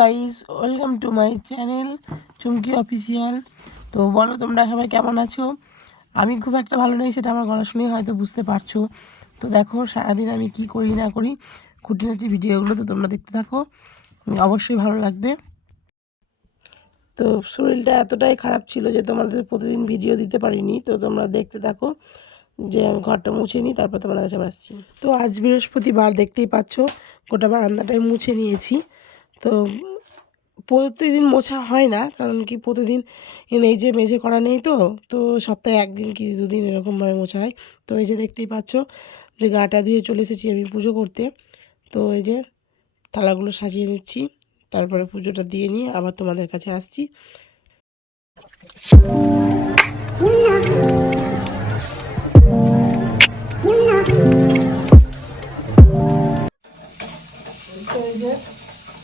Guys, welcome to my channel Chumki official. তো বলো তোমরা সবাই কেমন আছো? আমি খুব একটা ভালো নেই, সেটা আমার গলা শুনেই হয়তো বুঝতে পারছো। তো দেখো সারাদিন আমি কি করি না করি খুঁটিনাটি ভিডিওগুলো তো তোমরা দেখতে থাকো, অবশ্যই ভালো লাগবে। তো শরীরটা এতটাই খারাপ ছিল যে তোমাদের প্রতিদিন ভিডিও দিতে পারিনি, তো তোমরা দেখতে থাকো যে আমি ঘরটা মুছে নিই, তারপর তোমাদের কাছে আসছি। তো আজ বৃহস্পতিবার, দেখতেই পাচ্ছ গোটা বারান্দাটাই মুছে নিয়েছি। তো প্রতিদিন মোছা হয় না, কারণ কি প্রতিদিন এই যে মেঝে করা নেই, তো তো সপ্তাহে একদিন কি দুদিন এরকমভাবে মোছা হয়। তো এই যে দেখতেই পাচ্ছ যে গাটা ধুয়ে চলে এসেছি আমি পুজো করতে। তো এই যে থালাগুলো সাজিয়ে নিচ্ছি, তারপরে পুজোটা দিয়ে নিয়ে আবার তোমাদের কাছে আসছি। তো এই যে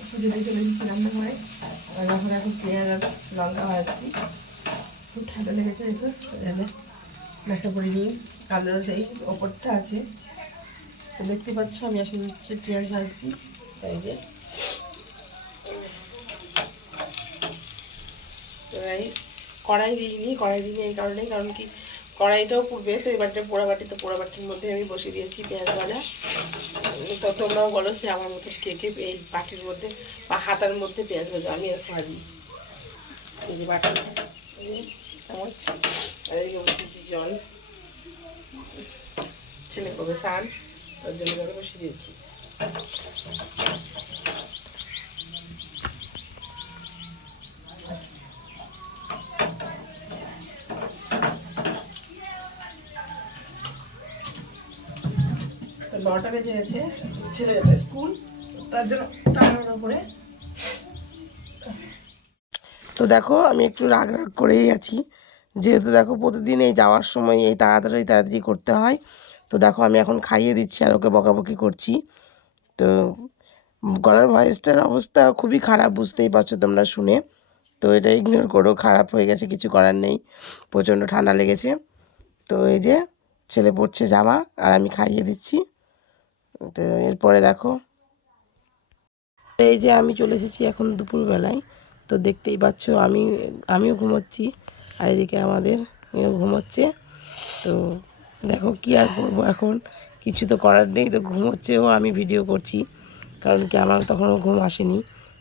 পুজো দিয়ে চলে এসেছি রান্নাঘরে, রান্নাঘরে এখন পেঁয়াজ আর লঙ্কা ভাজছি। খুব ঠান্ডা লেগেছে, একটু দেখা পড়ে নিয়ে কালোর সেই ওপরটা আছে। তো দেখতে পাচ্ছ আমি এখন হচ্ছে পেঁয়াজ ভাজছি। এই যে কড়াই দিইনি এই কারণেই, কারণ কি কড়াইটাও পুড়বে, তো এবারটা পোড়া বাটি, তো পোড়া বাটির মধ্যে আমি বসিয়ে দিয়েছি পেঁয়াজ ভাজা। তো তোমরাও বলো সে আমার মতো কে কে এই বাটির মধ্যে বা হাতার মধ্যে পেঁয়াজ ভাজা, আমি আর ভাজি। এই যে বাটি চামচ, আর এই বসিয়েছি জল, ছেলে করবে স্নান, তার জন্য জলে বসিয়ে দিয়েছি। তো 9টা বেজে গেছে, ছেলে যাবে স্কুল, তার জন্য তাড়াহুড়ো করে। তো দেখো আমি একটু রাগ করেই আছি, যেহেতু দেখো প্রতিদিন এই যাওয়ার সময় এই তাড়াতাড়ি করতে হয়। তো দেখো আমি এখন খাইয়ে দিচ্ছি আর ওকে বকাবকি করছি। তো গলার ভয়েসটার অবস্থা খুবই খারাপ, বুঝতেই পারছো তোমরা শুনে। তো এটা ইগনোর করো, খারাপ হয়ে গেছে, কিছু করার নেই, প্রচণ্ড ঠান্ডা লেগেছে। তো এই যে ছেলে পড়ছে জামা আর আমি খাইয়ে দিচ্ছি। তো এরপরে দেখো এই যে আমি চলে এসেছি এখন দুপুরবেলায়। তো দেখতেই পাচ্ছ আমিও ঘুমোচ্ছি, আর এদিকে আমাদের মেয়েও ঘুমোচ্ছে। তো দেখো কি আর করবো, এখন কিছু তো করার নেই, তো ঘুমোচ্ছেও, আমি ভিডিও করছি, কারণ কি আমার তখনও ঘুম আসেনি।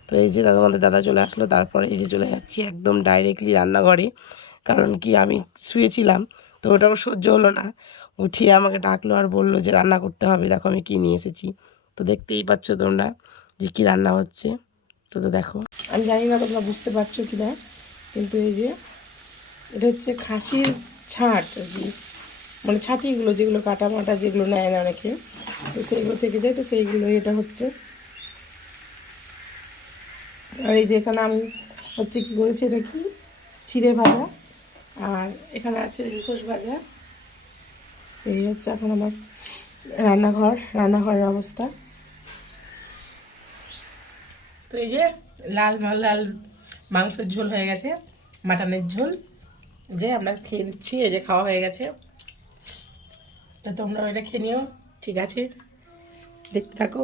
তো এই যে আমাদের দাদা চলে আসলো, তারপরে এই যে চলে যাচ্ছি একদম ডাইরেক্টলি রান্নাঘরে, কারণ কি আমি শুয়েছিলাম, তো ওটাও সহ্য হলো না, উঠিয়ে আমাকে ডাকলো আর বললো যে রান্না করতে হবে। দেখো আমি কী নিয়ে এসেছি, তো দেখতেই পাচ্ছ তোমরা যে কী রান্না হচ্ছে। তো দেখো আমি জানি না তোমরা বুঝতে পারছো কি না, কিন্তু এই যে এটা হচ্ছে খাসির ছাট আর কি, মানে ছাতিগুলো যেগুলো কাটা মাটা যেগুলো নেয় না অনেকে, তো সেইগুলো থেকে যায়, তো সেইগুলো এটা হচ্ছে। আর এই যে এখানে আমি হচ্ছে কী করেছি, এটা কি চিড়ে ভাজা, আর এখানে আছে রিকোশ ভাজা। এই হচ্ছে এখন আমার রান্নাঘরের অবস্থা। তো এই যে লাল মাংসের ঝোল হয়ে গেছে, মাটনের ঝোল, যে আমরা খেয়ে নিচ্ছি, এই যে খাওয়া হয়ে গেছে। তো তোমরাও এটা খেয়ে নিও, ঠিক আছে, দেখতে থাকো।